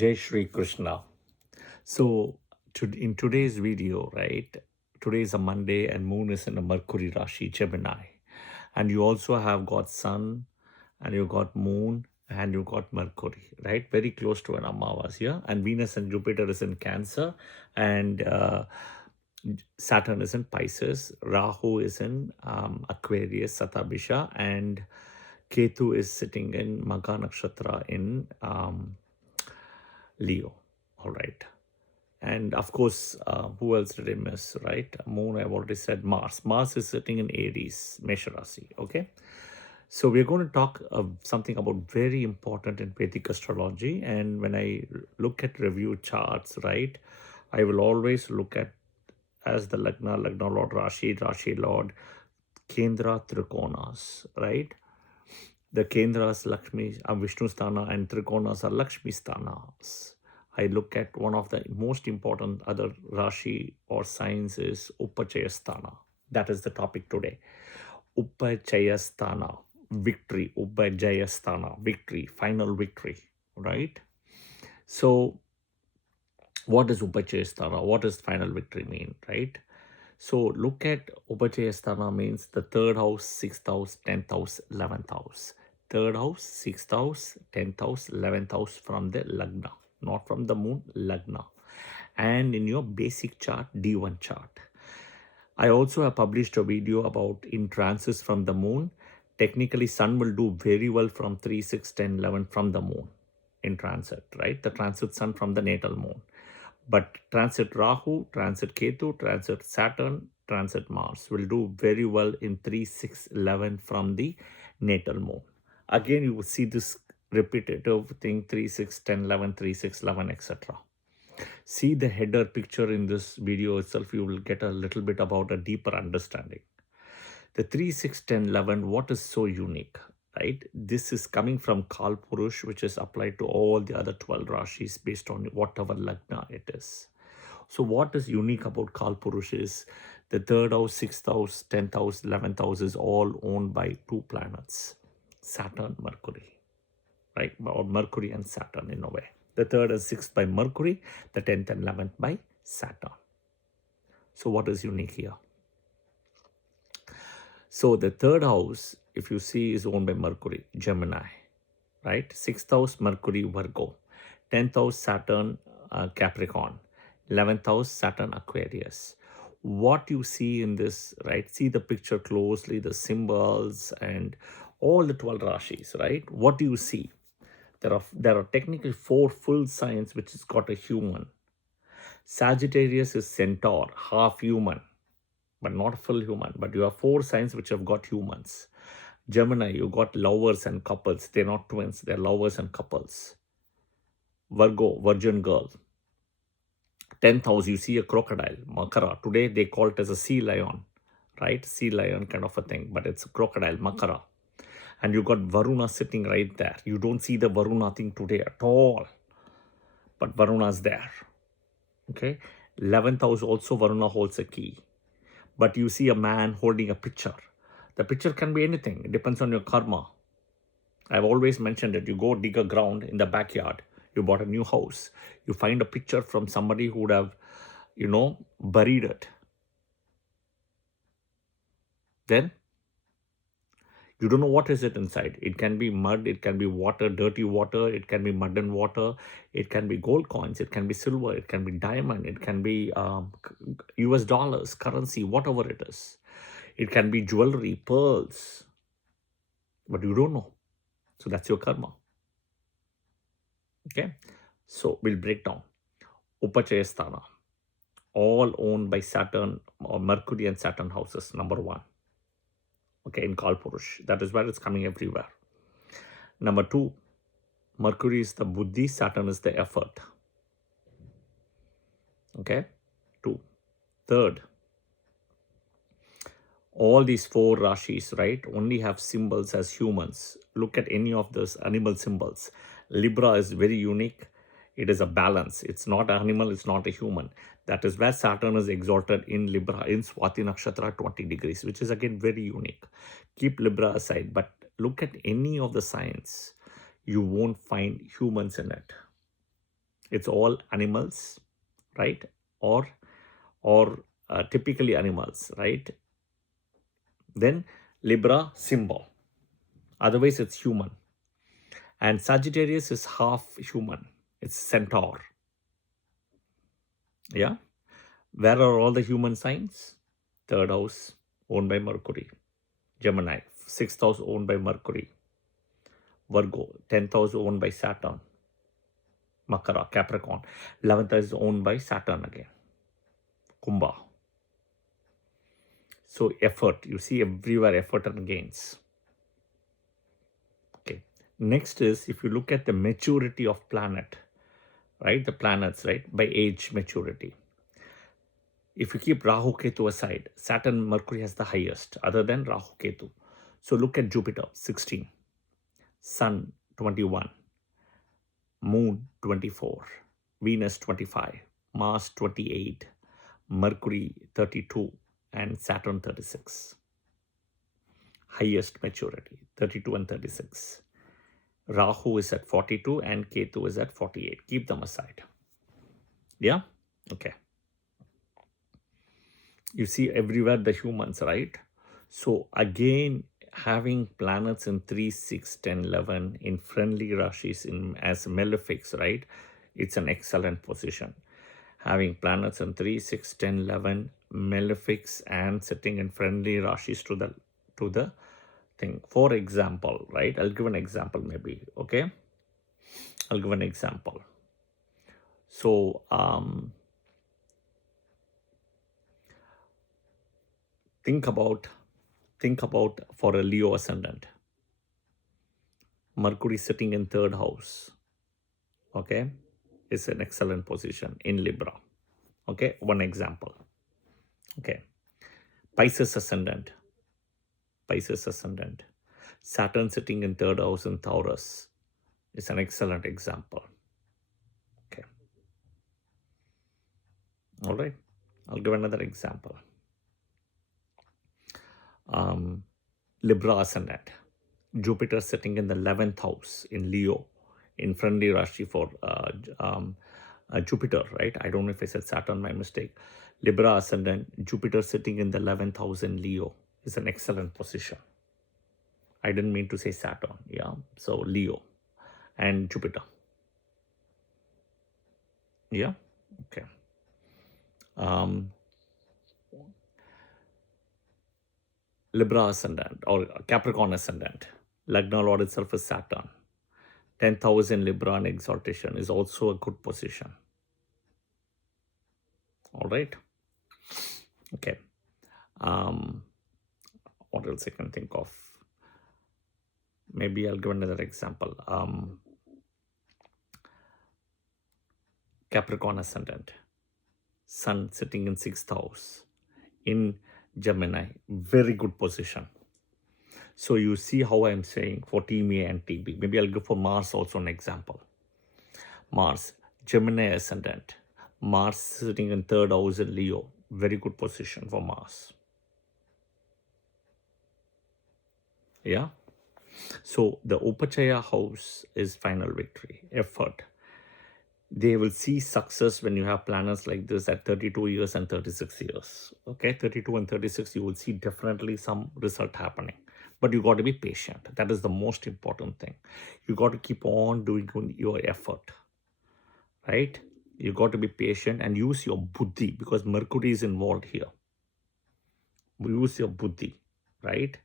Jai Shri Krishna. So, in today's video, right, today is a Monday and moon is in a Mercury Rashi, Gemini. And you also have got sun and you got moon and you got Mercury, right? Very close to an Amavas here. And Venus and Jupiter is in Cancer and Saturn is in Pisces. Rahu is in Aquarius, Satabisha, and Ketu is sitting in Magha Nakshatra in Leo. All right. And of course, who else did I miss, right? Moon, I've already said Mars. Mars is sitting in Aries, Mesha Rasi, okay? So we're going to talk something about very important in Vedic astrology. And when I look at review charts, right, I will always look at as the Lagna Lord, Rashi Lord, Kendra Trikonas, right? The Kendras, Lakshmi, Vishnu Sthana, and Trikonas are Lakshmi Sthanas. I look at one of the most important other Rashi or signs is Upachaya Sthana. That is the topic today. Upachaya Sthana, victory. Upachaya Sthana, victory, final victory, right? So, what is Upachaya Sthana? What does final victory mean, right? So, look at Upachaya Sthana means the third house, sixth house, 10th house, 11th house. Third house, sixth house, 10th house, 11th house from the Lagna, not from the moon, Lagna. And in your basic chart, D1 chart. I also have published a video about in transits from the moon. Technically, sun will do very well from 3, 6, 10, 11 from the moon in transit, right? The transit sun from the natal moon. But transit Rahu, transit Ketu, transit Saturn, transit Mars will do very well in 3, 6, 11 from the natal moon. Again, you will see this repetitive thing 3, 6, 10, 11, 3, 6, 11, etc. See the header picture in this video itself, you will get a little bit about a deeper understanding. The 3, 6, 10, 11, what is so unique, right? This is coming from Kal Purush, which is applied to all the other 12 Rashis based on whatever Lagna it is. So what is unique about Kal Purush is the third house, sixth house, 10th house, 11th house is all owned by two planets, Saturn, Mercury, right? Or Mercury and Saturn in a way. The third and sixth by Mercury, the 10th and 11th by Saturn. So what is unique here? So the third house, if you see, is owned by Mercury, Gemini, right? Sixth house, Mercury, Virgo. 10th house, Saturn, Capricorn. 11th house, Saturn, Aquarius. What you see in this, right? See the picture closely, the symbols and all the 12 Rashis, right? What do you see? There are technically 4 full signs which has got a human. Sagittarius is Centaur, half human, but not full human. But you have 4 signs which have got humans. Gemini, you got lovers and couples. They're not twins, they're lovers and couples. Virgo, virgin girl. 10th house, you see a crocodile, Makara. Today they call it as a sea lion, right? Sea lion kind of a thing, but it's a crocodile, Makara. And you got Varuna sitting right there. You don't see the Varuna thing today at all, but Varuna's there. Okay. 11th house also Varuna holds a key. But you see a man holding a picture. The picture can be anything. It depends on your karma. I've always mentioned that you go dig a ground in the backyard. You bought a new house. You find a picture from somebody who would have, buried it. Then you don't know what is it inside. It can be mud, it can be water, dirty water, it can be mud and water, it can be gold coins, it can be silver, it can be diamond, it can be US dollars, currency, whatever it is. It can be jewelry, pearls, but you don't know. So that's your karma. Okay, so we'll break down. Upachaya Sthana, all owned by Saturn or Mercury and Saturn houses, number 1. Okay, in Kal Purush. That is where it's coming everywhere. Number 2, Mercury is the buddhi, Saturn is the effort. Okay, 2. Third, all these 4 Rashis, right, only have symbols as humans. Look at any of those animal symbols. Libra is very unique. It is a balance. It's not an animal, it's not a human. That is where Saturn is exalted in Libra, in Swati Nakshatra, 20 degrees, which is again very unique. Keep Libra aside, but look at any of the signs. You won't find humans in it. It's all animals, right? Or typically animals, right? Then Libra symbol. Otherwise, it's human. And Sagittarius is half human. It's centaur. Yeah. Where are all the human signs? Third house owned by Mercury. Gemini, sixth house owned by Mercury. Virgo, 10th house owned by Saturn. Makara, Capricorn, 11th house is owned by Saturn again. Kumbha. So effort, you see everywhere effort and gains. Okay. Next is, if you look at the maturity of planet, right? The planets, right? By age maturity. If you keep Rahu Ketu aside, Saturn, Mercury has the highest other than Rahu Ketu. So look at Jupiter, 16. Sun, 21. Moon, 24. Venus, 25. Mars, 28. Mercury, 32. And Saturn, 36. Highest maturity, 32 and 36. Rahu is at 42 and Ketu is at 48. Keep them aside. Yeah? Okay. You see everywhere the humans, right? So again, having planets in 3, 6, 10, 11 in friendly rashis as malefics, right? It's an excellent position. Having planets in 3, 6, 10, 11 malefics and sitting in friendly rashis to the thing. For example, right? I'll give an example maybe, okay? I'll give an example. So, think about for a Leo ascendant. Mercury sitting in third house, okay, is an excellent position in Libra. Okay, one example. Okay, Pisces ascendant. Saturn sitting in third house in Taurus is an excellent example. Okay, all right. I'll give another example. Libra ascendant. Jupiter sitting in the 11th house in Leo, in friendly Rashi for Jupiter, right? I don't know if I said Saturn, my mistake. Libra ascendant, Jupiter sitting in the 11th house in Leo is an excellent position. I didn't mean to say Saturn, yeah. So Leo and Jupiter. Yeah, okay. Libra ascendant or Capricorn ascendant. Lagna Lord itself is Saturn. 10th house in Libra and exaltation is also a good position. All right. Okay. What else I can think of? Maybe I'll give another example. Capricorn ascendant. Sun sitting in 6th house in Gemini. Very good position. So you see how I'm saying for TMA and TB. Maybe I'll go for Mars also an example. Mars, Gemini ascendant. Mars sitting in third house in Leo. Very good position for Mars. Yeah. So the Upachaya house is final victory, effort. They will see success when you have planets like this at 32 years and 36 years. Okay, 32 and 36, you will see definitely some result happening. But you got to be patient. That is the most important thing. You got to keep on doing your effort, right? You got to be patient and use your buddhi because Mercury is involved here. Use your buddhi, right?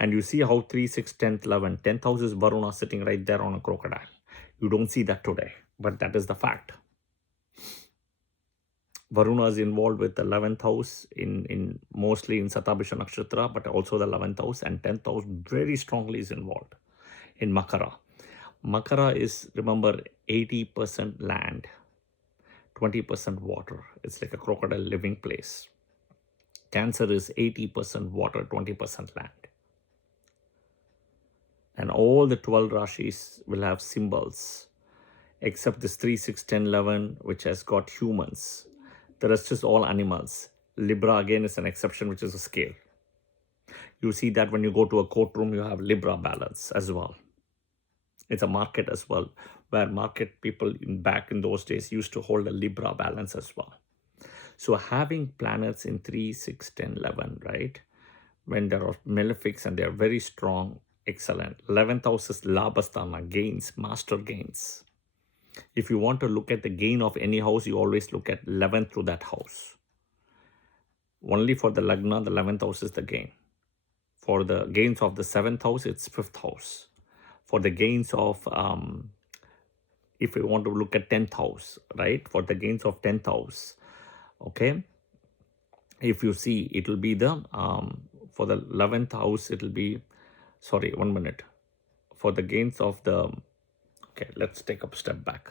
And you see how 3, 6, 10th, 11, 10th house is Varuna sitting right there on a crocodile. You don't see that today, but that is the fact. Varuna is involved with the 11th house in mostly in Satabhisha Nakshatra, but also the 11th house, and 10th house very strongly is involved in Makara. Makara is, remember, 80% land, 20% water. It's like a crocodile living place. Cancer is 80% water, 20% land. And all the 12 Rashis will have symbols, except this 3, 6, 10, 11, which has got humans. The rest is all animals. Libra again is an exception, which is a scale. You see that when you go to a courtroom, you have Libra balance as well. It's a market as well. where market people back in those days used to hold a Libra balance as well. So having planets in 3, 6, 10, 11, right? When there are malefics and they are very strong, excellent. 11th house is Labhasthana, gains, master gains. If you want to look at the gain of any house, you always look at 11th through that house. Only for the Lagna, the 11th house is the gain. For the gains of the 7th house, it's 5th house. For the gains of, if you want to look at 10th house, right? For the gains of 10th house, okay? If you see, it will be the, for the 11th house, it will be, sorry, 1 minute. For the gains of the, okay, let's take a step back.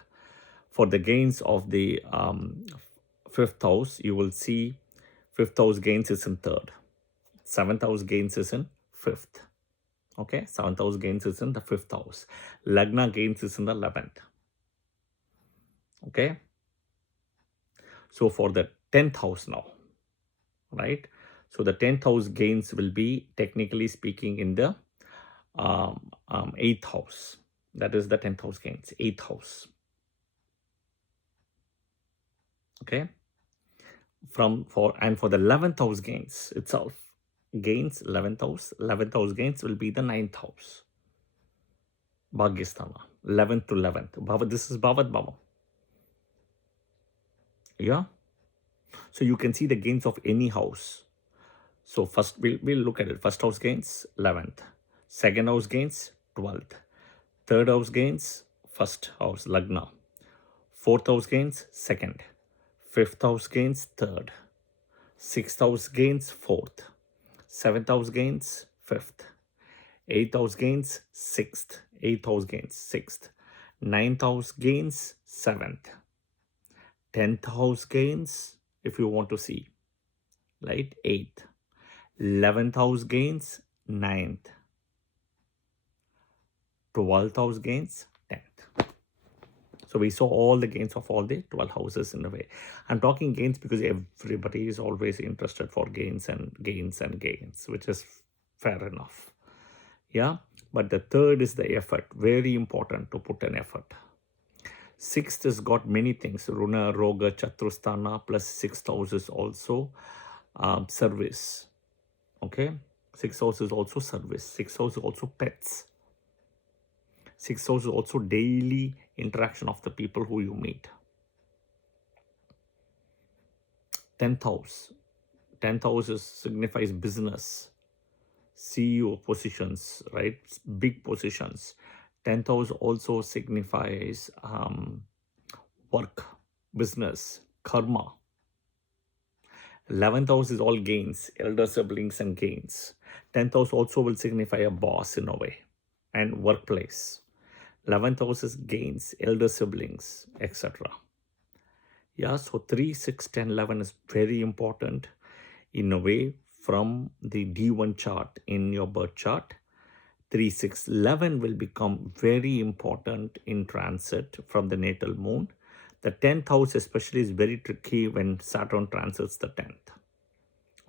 For the gains of the 5th house, you will see 5th house gains is in 3rd. 7th house gains is in 5th. Okay, 7th house gains is in the 5th house. Lagna gains is in the 11th. Okay. So for the 10th house now, right? So the 10th house gains will be, technically speaking, in the 8th house. That is the 10th house gains, 8th house. Okay. For the 11th house gains itself, gains 11th house gains will be the 9th house. Bhagyasthana, 11th to 11th. This is Bhavat Bhava. Yeah. So you can see the gains of any house. So first we'll look at it. First house gains 11th. Second house gains 12th. Third house gains first house Lagna. Fourth house gains second. Fifth house gains third. Sixth house gains fourth. Seventh house gains fifth. Eighth house gains sixth. Eighth house gains sixth. Ninth house gains seventh. 10th house gains, if you want to see, right? 8th. 11th house gains 9th. 12th house gains 10th. So we saw all the gains of all the 12 houses in a way. I'm talking gains because everybody is always interested for gains and gains and gains, which is fair enough. Yeah. But the third is the effort. Very important to put an effort. Sixth has got many things. Runa, Roga, Chaturasthana, plus 6th house is also service. Okay. 6th house is also service. 6th house is also pets. 6th house is also daily interaction of the people who you meet. 10th house. 10th house signifies business. CEO positions, right? Big positions. 10th house also signifies work, business, karma. 11th house is all gains, elder siblings and gains. 10th house also will signify a boss in a way and workplace. 11th house is gains, elder siblings, etc. Yeah, so 3, 6, 10, 11 is very important in a way from the D1 chart in your birth chart. 3, 6, 11 will become very important in transit from the natal moon. The 10th house especially is very tricky when Saturn transits the 10th.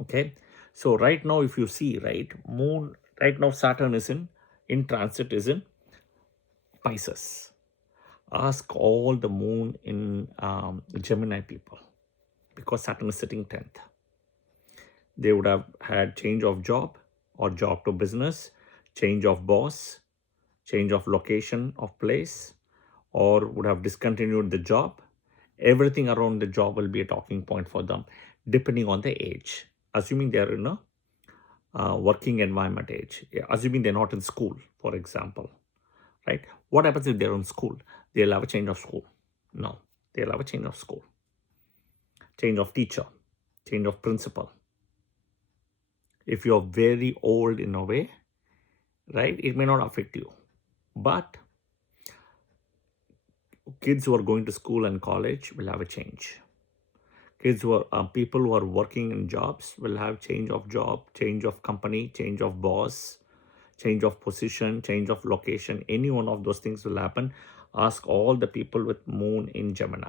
Okay. So right now, if you see, right, moon, right now Saturn is in transit is in Pisces. Ask all the moon in Gemini people, because Saturn is sitting 10th. They would have had change of job or job to business, change of boss, change of location of place, or would have discontinued the job. Everything around the job will be a talking point for them, depending on the age. Assuming they are in a working environment age, assuming they're not in school, for example, right? What happens if they're in school? They'll have a change of school. No, they'll have a change of school, change of teacher, change of principal. If you're very old in a way, right, it may not affect you. But kids who are going to school and college will have a change. Kids who are people who are working in jobs will have change of job, change of company, change of boss, change of position, change of location. Any one of those things will happen. Ask all the people with moon in Gemini.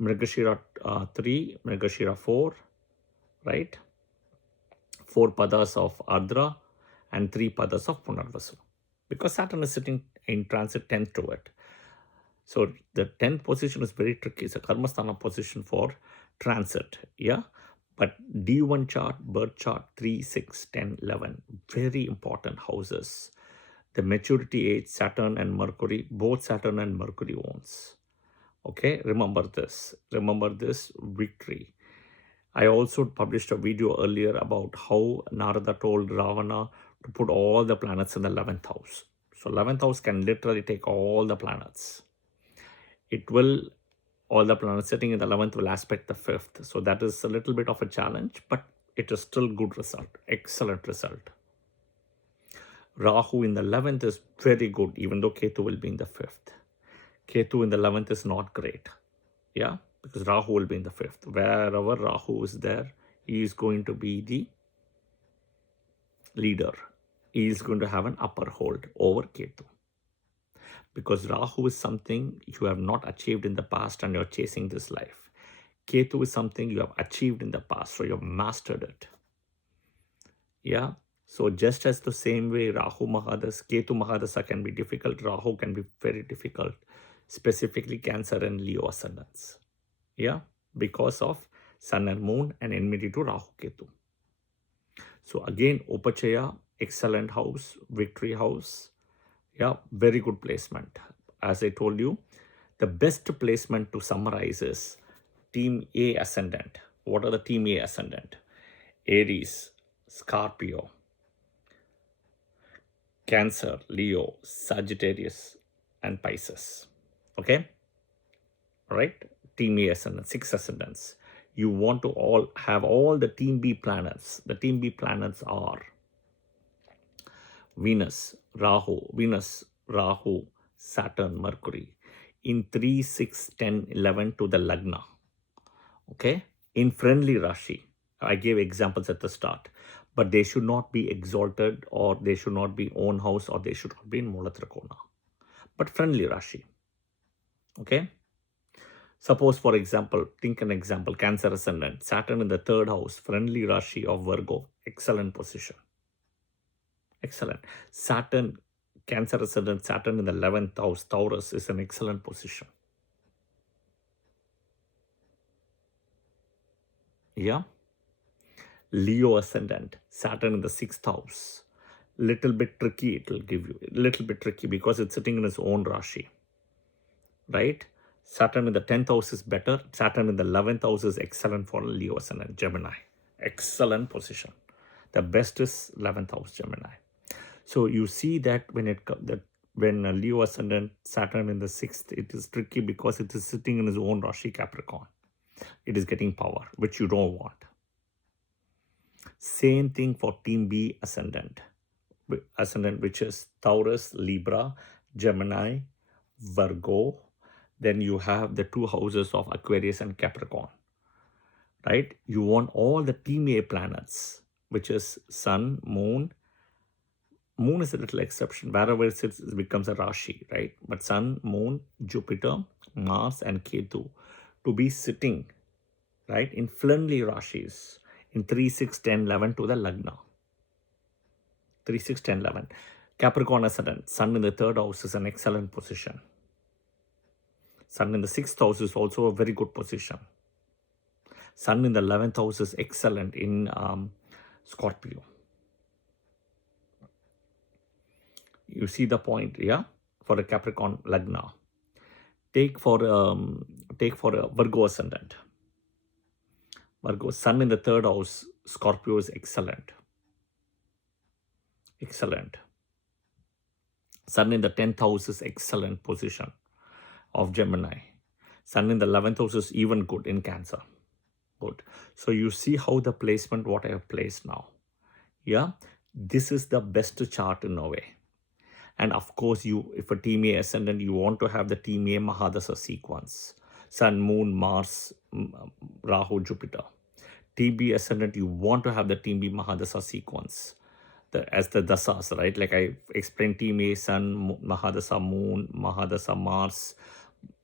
Mrigashira 3, Mrigashira 4, right? 4 padas of Ardra and 3 padas of Punarvasu. Because Saturn is sitting in transit 10th to it. So the 10th position is very tricky. It's a Karmasthana position for transit. Yeah. But D1 chart, birth chart, 3, 6, 10, 11, very important houses. The maturity age, Saturn and Mercury, both Saturn and Mercury owns. Okay, remember this. Remember this victory. I also published a video earlier about how Narada told Ravana to put all the planets in the 11th house. So 11th house can literally take all the planets. It will, all the planets sitting in the 11th will aspect the 5th. So that is a little bit of a challenge, but it is still good result, excellent result. Rahu in the 11th is very good, even though Ketu will be in the 5th. Ketu in the 11th is not great. Yeah, because Rahu will be in the 5th. Wherever Rahu is there, he is going to be the leader. He is going to have an upper hold over Ketu. Because Rahu is something you have not achieved in the past and you're chasing this life. Ketu is something you have achieved in the past, so you've mastered it. Yeah. So just as the same way Rahu Mahadasa, Ketu Mahadasa can be difficult, Rahu can be very difficult, specifically Cancer and Leo ascendants. Yeah. Because of Sun and Moon and enmity to Rahu Ketu. So again, Upachaya, excellent house, victory house. Yeah, very good placement. As I told you, the best placement to summarize is Team A ascendant. What are the Team A ascendant? Aries, Scorpio, Cancer, Leo, Sagittarius, and Pisces. Okay? All right? Team A ascendant, 6 ascendants. You want to all have all the Team B planets. The Team B planets are Venus, Rahu, Saturn, Mercury in 3, 6, 10, 11 to the Lagna. Okay? In friendly Rashi. I gave examples at the start. But they should not be exalted, or they should not be own house, or they should not be in Mula Trikona. But friendly Rashi. Okay? Suppose, for example, think an example, Cancer ascendant, Saturn in the 3rd house, friendly Rashi of Virgo, excellent position. Excellent. Saturn, Cancer ascendant, Saturn in the 11th house, Taurus, is an excellent position. Yeah. Leo ascendant, Saturn in the 6th house. Little bit tricky, it will give you. Little bit tricky because it's sitting in its own Rashi. Right? Saturn in the 10th house is better. Saturn in the 11th house is excellent for Leo ascendant, Gemini. Excellent position. The best is 11th house, Gemini. So you see that when Leo ascendant, Saturn in the 6th, it is tricky because it is sitting in its own Rashi, Capricorn. It is getting power, which you don't want. Same thing for Team B ascendant, which is Taurus, Libra, Gemini, Virgo. Then you have the 2 houses of Aquarius and Capricorn. Right? You want all the Team A planets, which is Sun, Moon. Moon is a little exception. Wherever it sits, it becomes a Rashi, right? But Sun, Moon, Jupiter, Mars, and Ketu to be sitting, right, in friendly Rashis in 3, 6, 10, 11 to the Lagna. 3, 6, 10, 11. Capricorn ascendant, Sun in the 3rd house is an excellent position. Sun in the 6th house is also a very good position. Sun in the 11th house is excellent in Scorpio. You see the point, yeah? For a Capricorn Lagna. Take for a Virgo ascendant. Virgo, Sun in the 3rd house, Scorpio is excellent. Excellent. Sun in the 10th house is excellent position of Gemini. Sun in the 11th house is even good in Cancer. Good. So you see how the placement, what I have placed now. Yeah. This is the best chart in a way. And of course, if a Team A ascendant, you want to have the Team A Mahadasa sequence. Sun, Moon, Mars, Rahu, Jupiter. Team B ascendant, you want to have the Team B Mahadasa sequence. As the dasas, right? Like I explained, Team A, Sun, Mahadasa, Moon, Mahadasa, Mars,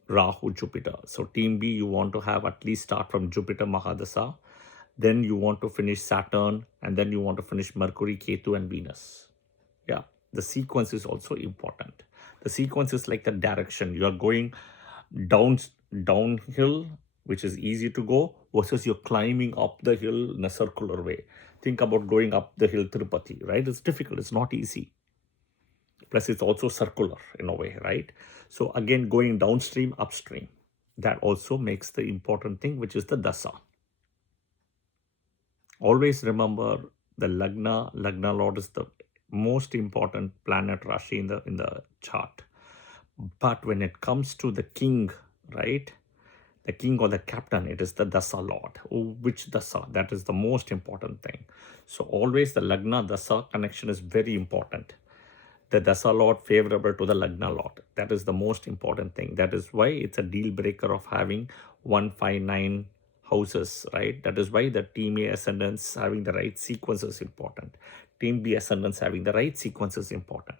Rahu, Jupiter. So Team B, you want to have at least start from Jupiter, Mahadasa. Then you want to finish Saturn. And then you want to finish Mercury, Ketu, and Venus. Yeah. The sequence is also important. The sequence is like the direction. You are going down downhill, which is easy to go, versus you're climbing up the hill in a circular way. Think about going up the hill Tirupati, right? It's difficult, it's not easy. Plus it's also circular in a way, right? So again, going downstream, upstream, that also makes the important thing, which is the dasa. Always remember the Lagna Lord is the most important planet Rashi in the chart. But when it comes to the king, right? The king or the captain, it is the Dasa Lord. Which Dasa? That is the most important thing. So always the Lagna Dasa connection is very important. The Dasa Lord favorable to the Lagna Lord. That is the most important thing. That is why it's a deal breaker of having 159 houses, right? That is why the team A ascendants having the right sequence is important. Team B ascendants having the right sequence is important.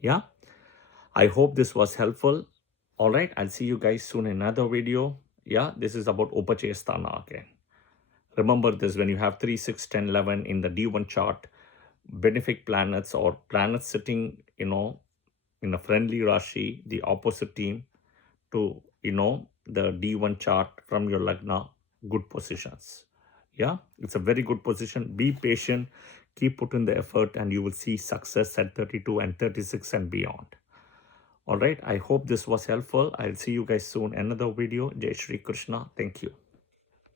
Yeah. I hope this was helpful. All right. I'll see you guys soon in another video. Yeah. This is about Upachaya Sthana again. Remember this, when you have 3, 6, 10, 11 in the D1 chart, benefic planets or planets sitting, in a friendly Rashi, the opposite team to, the D1 chart from your Lagna, good positions. Yeah, it's a very good position. Be patient, keep putting the effort, and you will see success at 32 and 36 and beyond. All right, I hope this was helpful. I'll see you guys soon. Another video. Jai Shri Krishna. Thank you.